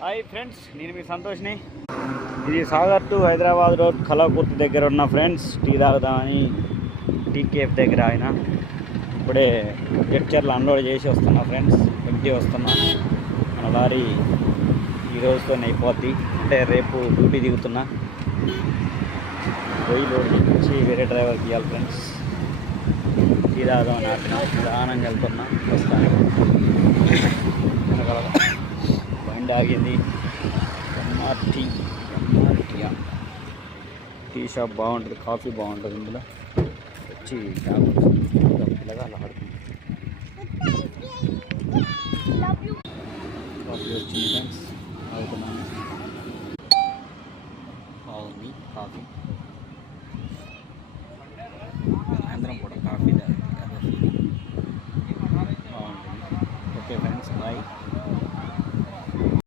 Hi friends, నేను మీ సంతోష్ని. ఇది Sagar to Hyderabad road Kalwakurthy దగ్గర ఉన్న ఫ్రెండ్స్. టీ తాగుదామని టీ కేఫ్ దగ్గర ఆయన ఇప్పుడే జడ్చర్లు అన్లోడ్ చేసి వస్తున్నా ఫ్రెండ్స్. ఎంటీ వస్తున్నా. మన లారీ ఈ రోజుతో అయిపోద్ది, అంటే రేపు డ్యూటీ దిగుతున్నా. పోయి లోడ్ చేయించి వేరే డ్రైవర్కి ఇవ్వాలి ఫ్రెండ్స్. టీ తాగుదామని ఆపిన నిదానంగా వెళ్తున్నా. ప్రస్తుతానికి బండి ఆగింది. టీ షాప్ బాగుంటుంది, కాఫీ బాగుంటుంది. ఇందులో వచ్చి షాప్ పిల్లగా అలా ఆడుతుంది. కాఫీ వచ్చింది ఫ్రెండ్స్, తాగుతున్నాను. బాగుంది కాఫీ.